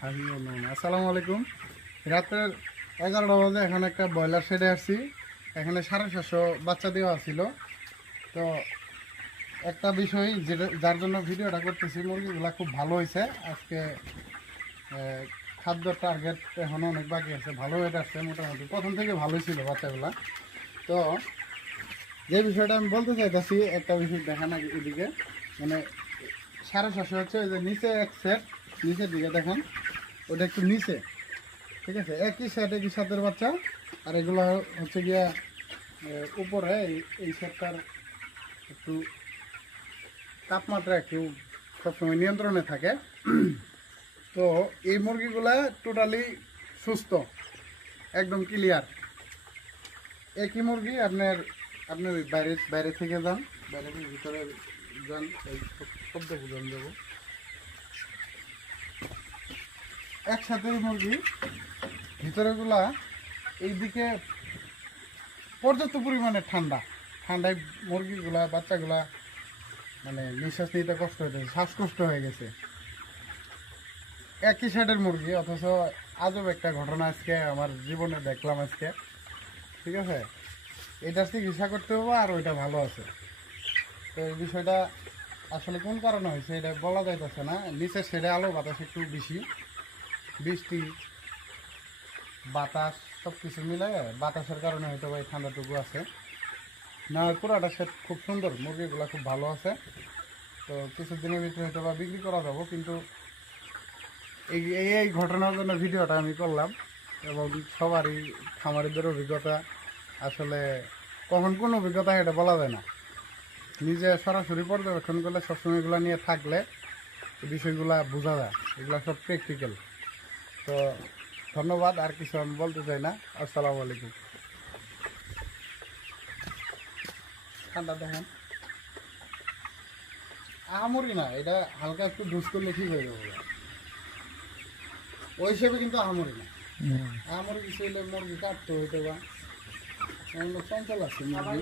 আসসালামু আলাইকুম। রাতের 11টা বাজে। এখন একটা ব্রয়লার শেডে আসছি। এখানে 750 বাচ্চা দেওয়া ছিল। তো একটা বিষয় যার জন্য ভিডিওটা করতেছি, মুরগিগুলা খুব ভালো হয়েছে। আজকে খাদ্য টার্গেট এখনও অনেক বাকি আছে, ভালো ওয়েট আসছে মোটামুটি, প্রথম থেকে ভালোই ছিল বাচ্চাগুলা। তো যে বিষয়টা আমি বলতে চাইতেছি, একটা বিষয় দেখান এদিকে, মানে 750 হচ্ছে ওই যে নিচে এক সেট, নিচের দিকে দেখেন, ওটা একটু নিচে, ঠিক আছে, একই সেট একই সাথের বাচ্চা। আর এগুলো হচ্ছে গিয়া উপরে এই সেটটার একটু তাপমাত্রা একটু সবসময় নিয়ন্ত্রণে থাকে। তো এই মুরগিগুলা টোটালি সুস্থ, একদম ক্লিয়ার। একই মুরগি আপনার আপনার বাইরে বাইরে থেকে যান, বাইরে থেকে ভিতরে যান, এই শব্দ বুঝান যাবো। একসাথে মুরগি ভিতরেগুলা এইদিকে পর্যাপ্ত পরিমাণে ঠান্ডায় মুরগিগুলা বাচ্চাগুলা মানে নিঃশ্বাস নিতে কষ্ট হয়ে গেছে, শ্বাসকষ্ট হয়ে গেছে। একই সাইডের মুরগি, অথচ আজব একটা ঘটনা আজকে আমার জীবনে দেখলাম আজকে, ঠিক আছে। এটার চিকিৎসা করতে হবে আর ওইটা ভালো আছে। তো এই বিষয়টা আসলে কোন কারণে হয়েছে এটা বলা যাইতেছে না। নিচের শেডে আলো বাতাস একটু বেশি, বৃষ্টি বাতাস সব কিছু মিলে বাতাসের কারণে হয়তো এই ঠান্ডাটুকু আছে। না, পুরাটা সেট খুব সুন্দর, মুরগিগুলো খুব ভালো আছে। তো কিছুদিনের ভিতরে হয়তো বা বিক্রি করা যাবো, কিন্তু এই এই ঘটনার জন্য ভিডিওটা আমি করলাম। এবং সবারই খামারিদের অভিজ্ঞতা আসলে কখন কোন অভিজ্ঞতা এটা বলা যায় না। নিজে সরাসরি পর্যবেক্ষণ করলে, সবসময় এগুলো নিয়ে থাকলে এই বিষয়গুলো বোঝা যায়। এগুলো সব প্র্যাকটিক্যাল। তো ধন্যবাদ, আর কিছু আমি বলতে চাই না। আসসালামু আলাইকুম। ঠান্ডা দেখেন, আহামরি না, এটা হালকা একটু ডুজ করলে ঠিক হয়ে যাবে। ওই হিসেবে কিন্তু আহামরি না। আহামরি কিছু হলে মুরগি কাটতে হইতে বা চঞ্চল আছে মুরগি।